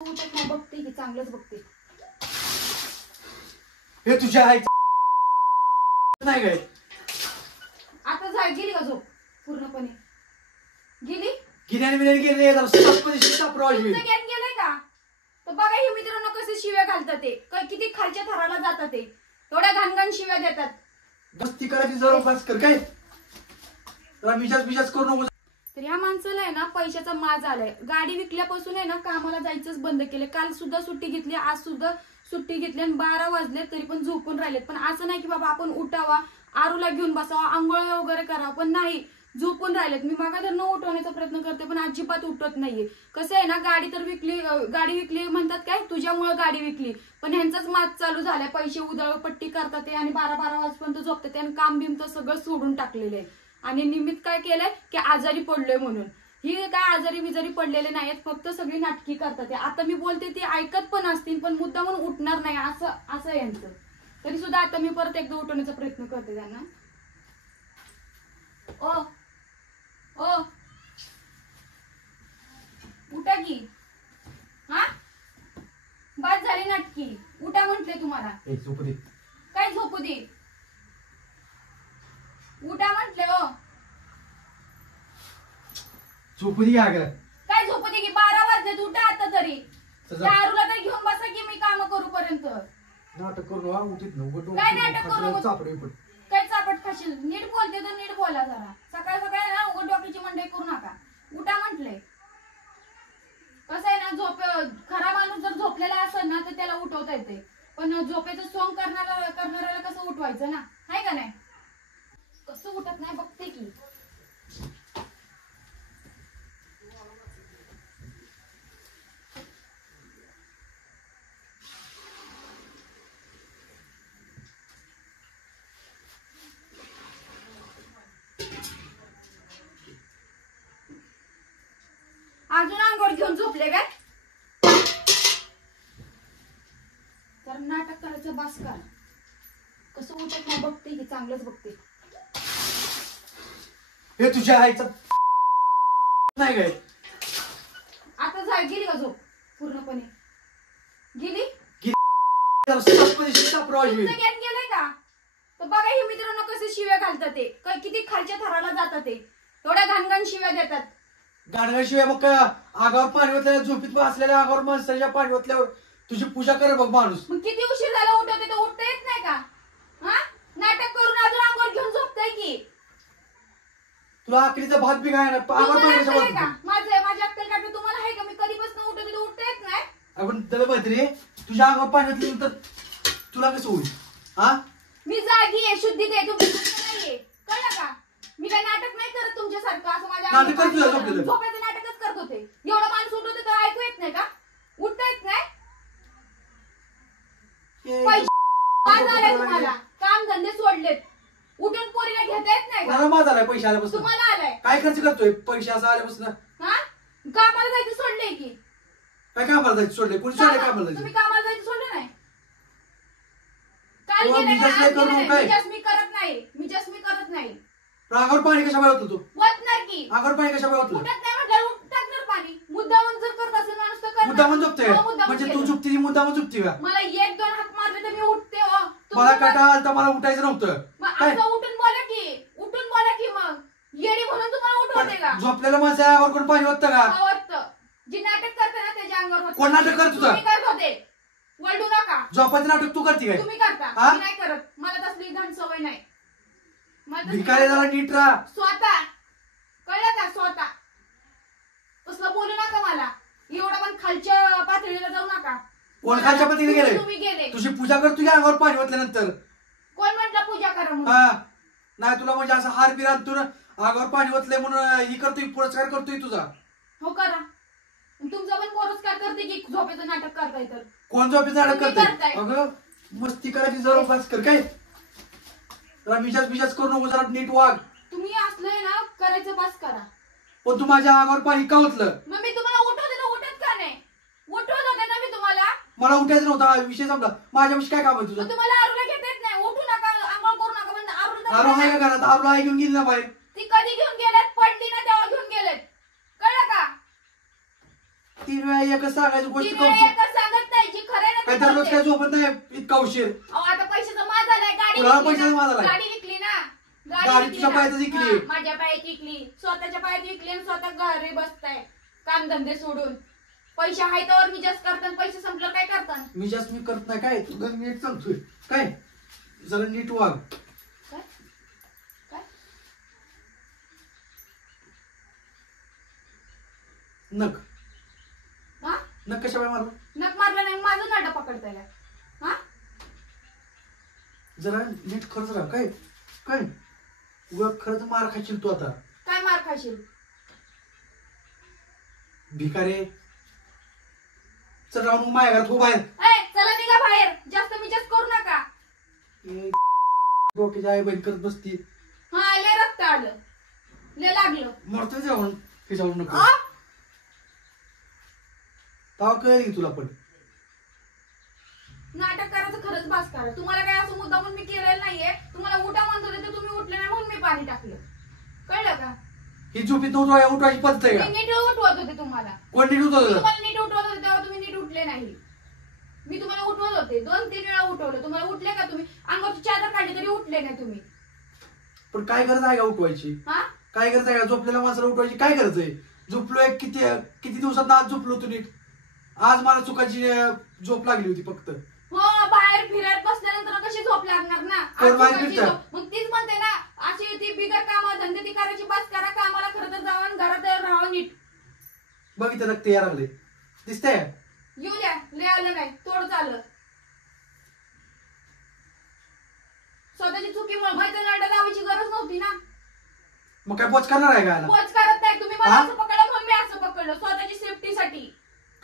उठत नाही, बघते की चांगलंच बघते. हे तुझ्या आई नाही काय आता गेली का झोप पूर्णपणे? गेली गिन्याने बिन्याने गेले गेलंय का? तर बघा हे मित्रांनो कसे शिव्या घालतात ते, किती खालच्या थराला जातात ते, एवढ्या घाणघाण शिव्या देतात. मस्ती करायची जरा बस कर काय बिजाच करू नको. तर ह्या माणसाला आहे ना पैशाचा माज आलाय. गाडी विकल्यापासून आहे ना कामाला जायचंच बंद केले. काल सुद्धा सुट्टी घेतली, आज सुद्धा सुट्टी घेतली आणि 12 वाजले तरी पण झोपून राहिलेत. पण असं नाही की बाबा आपण उठावा, आरूला घेऊन बसावा, आंघोळ वगैरे करावं, पण नाही, झोपून राहिलेत. मी मागा न उठवण्याचा प्रयत्न करते पण अजिबात उठत नाहीये. कसं आहे ना गाडी तर विकली, गाडी विकली म्हणतात काय तुझ्यामुळे गाडी विकली, पण ह्यांचाच माज चालू झालाय. पैसे उधळपट्टी करतात ते आणि 12 वाजपर्यंत झोपतात आणि काम बिम तर सगळं सोडून टाकलेलं आहे. आणि निमित्त काय केलंय की आजारी पडलोय म्हणून. ही काय आजारी बिजारी पडलेले नाहीत, फक्त सगळी नाटकी करतात. आता मी बोलते ते ऐकत पण असतील पण मुद्दा म्हणून उठणार नाही असं यांचं. तरी सुद्धा आता मी परत एकदा उठवण्याचा प्रयत्न करते त्यांना. ओ ओ उठा की. हा बाद झाली नाटकी, उठा म्हंटले तुम्हाला. झोपू दे. काय झोपू दे? उठा म्हंटले. हो झोपू दे काय झोपू दे की? 12 वाजलेत, उठा आता तरी. दारूला तर घेऊन बसा की मी काम करूपर्यंत. नाटक करू काय नाटक करू? काय चापट खाशील? नीट बोलते तर नीट बोला जरा. सकाळ सकाळी ना उघड डोक्याची मंडई करू नका. उठा म्हंटले. कसं आहे ना झोप, खरा माणूस जर झोपलेला असेल ना तर त्याला उठवता येते, पण झोपेचं सोंग करणाऱ्याला कसं उठवायचं ना, आहे का नाही? कसं उठत नाही बघते की. अजून अंघोळ घेऊन झोपले काय? तर नाटक करायचं बस कर. कसं उठत नाही बघते की चांगलंच बघते. हे तुझ्या आईचा नाही काय आता गेली का झोप पूर्णपणे? गेली गेलंय का? तर बघा हे मित्रांनो कसे शिव्या घालतात ते, किती खालच्या थराला जातात ते, एवढ्या घाणघाण शिव्या देतात. गाणगाशिवाय मग काय आगावर पाणी ओतल्या, झोपीत असलेल्या आगावर माणसाच्या पाणी ओतल्यावर तुझी पूजा कर बघ माणूस. मग किती उशीर झाला उठवते तर उठता येत नाही का? हा नाटक करून अजून अंघोळ घेऊन झोपताय की. तुला आखरीचा भात बी काय ना माझी अक्कल काढतो तुम्हाला आहे का? मी कधीपासून उठवते तर उठता येत नाही. आपण त्याला मैत्री तुझ्या अंगावर पाणी ओतलं तर तुला कसं होईल? हा मी जागी आहे, शुद्धीत आहे, तुम्ही नाहीये, कळलं का? मी काय नाटक नाही करत तुमच्यासारखं. असं माझ्या झोपायचं नाटकच करत होते. एवढं माणूस उठवते तर ऐकू येत नाही का? उठता येत नाही? पैसे झाले तुम्हाला, काम धंदे सोडलेत, उठून पोरीला घेता येत नाही का? माझा आलाय पैसे आल्यापासून. तुम्हाला आलाय काय खर्च करतोय पैसे असं आल्यापासून? हा कामाला जायचं सोडलंय की काय कामाला जायचं सोडले? कुणी सोडले कामाला जायचं? तुम्ही कामाला जायचं सोडलं नाही? काल मी करत नाही, मी करत नाही. अंगावर पाणी कशामुळे होतं तू? वाटणार की अंगावर पाणी कशामुळे होतं? उठत नाही म्हटलं टाकणार पाणी. मुद्दामून जर करत असेल माणूस तर मुद्दामून झोपते म्हणजे तू झोपती मुद्दामून झोपती का? मला 1-2 हात मारले तर मी उठते. हो मला कंटाळा आलता, मला उठायचं नव्हतं. उठून बोला की मग येडी म्हणून तुम्हाला उठवते का? झोपलेलं माणसं अंगावर कोण पाणी होतं का? आवडतं जी नाटक करते ना त्याच्या अंगावर. कोण नाटक करत तुझं? मी करत होते, वळडू नका. झोपाचं नाटक तू करते काय? तुम्ही करता, मी नाही करत. मला तसली घाण सवय नाही. भिकारी जरा नीट राहा स्वतः, कळलं का? स्वतः तसलं बोलू नका मला. एवढं पण खालच्या पातळीला जाऊ नका. कोण खालच्या पातळीला गेले? तुम्ही गेले. तुझी पूजा कर तुझ्या अंगावर पाणी ओतल्यानंतर. कोण म्हटलं पूजा करा म्हणून? नाही तुला म्हणजे असं हार बिरात तू अंगावर पाणी ओतले म्हणून ही करतोय, पुरस्कार करतोय तुझा. हो करा. तुमचा पण पुरस्कार करते की झोपेचं नाटक करताय तर. कोण झोपेचं नाटक करताय? अगं मस्ती करायची जरा बस कर काय. जरा बिजाच करू नको, जरा नीट वाग. तुम्ही असलंय ना करायचं बस करा. पण तू माझ्या अंगावर पाणी का ओतलं? मग मी तुम्हाला उठवते तर उठत का नाही? उठवत होते ना मी तुम्हाला. मला उठायचं नव्हता, विषय संपला. माझ्यापाशी काय काम आहे तुझं? तुम्हाला आरूला घेता येत नाही. उठू नका, आंघोळ करू नका म्हणजे आरू आहे का घरात? आरूला आई घेऊन गेली ना बाहेर. ती कधी घेऊन गेलेत? पडली ना तेव्हा घेऊन गेलेत, कळलं का? 3 वेळा एकच सांगायची गोष्ट 3 वेळा करून एकच सांगत नाही जी खरं आहे ना काय ते दररोज बोलते. काय झोपत नाही इतका उशीर. अहो, आता पैशाचा माज झालाय. गाडी तुला विकली पैशाचा ना. माज झालाय. गाडी विकली ना. गाडी विकली तुझ्या ना. पायातच विकली. हा, माझ्या पायात विकली. स्वतःच्या पायात विकली आणि स्वतः घरी बसताय काम धंदे सोडून. पैसे आहे तर मी जास्त करताना पैसे संपल्यावर काय करताना मी जास्त मी करत नाही काय तू नीट सांगतोय काय जरा नीट वाग. काय काय नक हा नक कशा वेळा मारलं नक मारलं नाही माझं नाटक पकडताय हा जरा नीट खर्च राहा काय काय उगा खरंच मार खाशील तू आता. काय मार खाशील भिकारे. चल राहून माझ्या घरात हो बाहेर. ए, चला निघा बाहेर. जास्त मी जास्त करू नका. डोक्याची आई बहीण करत बसती. हा लय रक्त आलं लय लागलं. मरतोय जाऊन हे जाऊ नको आ? तेव्हा कळेल की तुला पण. नाटक करायचं खरंच बास करा. तुम्हाला काय असं मुद्दा म्हणून मी केलेलं नाहीये. तुम्हाला उठा म्हणत होते तर तुम्ही उठले नाही म्हणून मी पाणी टाकलं. कळलं का? ही झोपीत उठवायची पद्धत आहे मी का? नीट उठवत होते तुम्हाला. कोण नीट मी उठवत तुम्हाला नीट उठवत होते तेव्हा तुम्ही नीट उठले नाही. मी तुम्हाला उठवत होते 2-3 वेळा उठवलं. तुम्हाला उठले का तुम्ही? अंगावरची चादर काढली तरी उठले नाही तुम्ही. पण काय गरज आहे का उठवायची? हा काय गरज आहे का झोपलेल्या माणसाला उठवायची? काय गरज आहे? झोपलोय किती किती दिवसात आज झोपलो तू नीट. आज मला चुकाची झोप लागली होती फक्त. हो बाहेर फिरत बसल्यानंतर कशी झोप लागणार ना. कोण बाहेर आज फिरतं? झोप. मग तीच म्हणते ना अशी ती बिगर काम धंदे ती करायची बस करा. कामाला खरं तर जावं आणि घरात राहावं नीट. बघितलं रक्त यायला लागले दिसतंय. येऊ द्या लय आलं नाही तोड चाललं. स्वतःची चुकीमुळे माहिती नाटक लावायची गरज नव्हती ना. मग काय पोच करणार आहे का? पोच करत नाही तुम्ही मला हा? असं पकडलं म्हणून मी असं पकडलं स्वतःची सेफ्टीसाठी.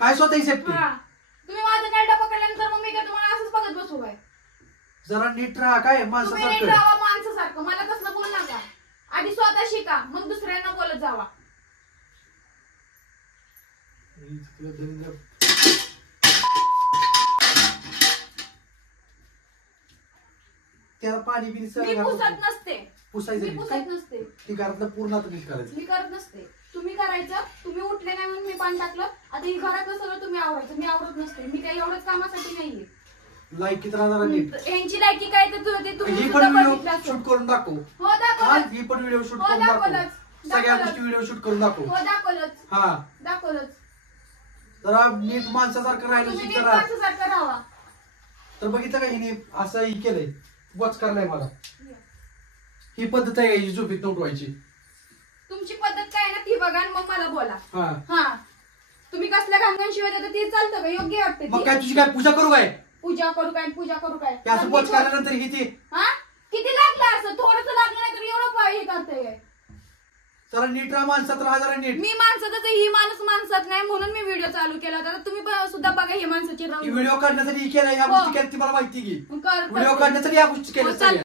काय स्वतःही सेफ्टी. हा तुम्ही माझं नाटक पकडल्यानंतर मग मी काय तुम्हाला असंच बघत बसू काय? जरा नीट राहा काय तुम्ही नीट माणसासारखं. राहावा माणसासारखं. मला तसलं बोल नका. आधी स्वतः शिका मग दुसऱ्यांना बोलत जावा. त्याला पाणी बिनी मी सगळं पुसत घालून नसते. पुसायचं मी नाही. पुसत काय? नसते. ती घरातलं पूर्ण आता नीट करायचं. मी करत नसते. तुम्ही करायचं. तुम्ही उठले नाही म्हणून मी पाणी टाकलं. आता ही घरातलं सगळं तुम्ही आवरायचं. मी आवरत नसते. मी काही एवढंच कामासाठी नाहीये. लायकीत राहा जरा नीट. यांची लायकी काय तर ते तुम्ही ही सुद्धा पण व्हिडिओ बघितलं असेल. शूट करून दाखव. हो हा दाखवलंच. ही पण व्हिडिओ शूट हो, करून दाखव. दाखवलंच. सगळ्या दाखवलंच. गोष्टी व्हिडिओ शूट करून दाखव. हो दाखवलंच. हा दाखवलंच. जरा नीट माणसासारखं राहिलं तुम्ही शिक नीट जरा. माणसासारखं राहावा. तर बघितलं का हिने असं ही केलंय वॉच करलाय मला. ही पद्धत आहे का ही झोपीत उठवायची? तुमची पद्धत काय ना ती बघा आणि मग मला बोला. हा हा तुम्ही कसल्या घाणघाण शिवाय देता ते चालतं का? योग्य वाटतं मग ती? काय तुझी काय पूजा करू काय? पूजा करू काय पूजा करू काय? ते असं वॉच केल्यानंतर ही ती हा किती लागलं असं? थोडंसं लागलं नाही तर एवढं हे करताय. जरा नीट राहा माणसात राहा जरा नीट. मी माणसातच ही माणूस माणसात नाही म्हणून मी व्हिडिओ चालू केला होता. तुम्ही पण सुद्धा बघा हे माणसाची ही राहून व्हिडिओ काढण्यासाठी ही केलं या हो. गोष्टी केल्या ती मला माहिती की कर व्हिडिओ काढण्यासाठी या गोष्टी केल्या हो, चालेल. सगळ्या.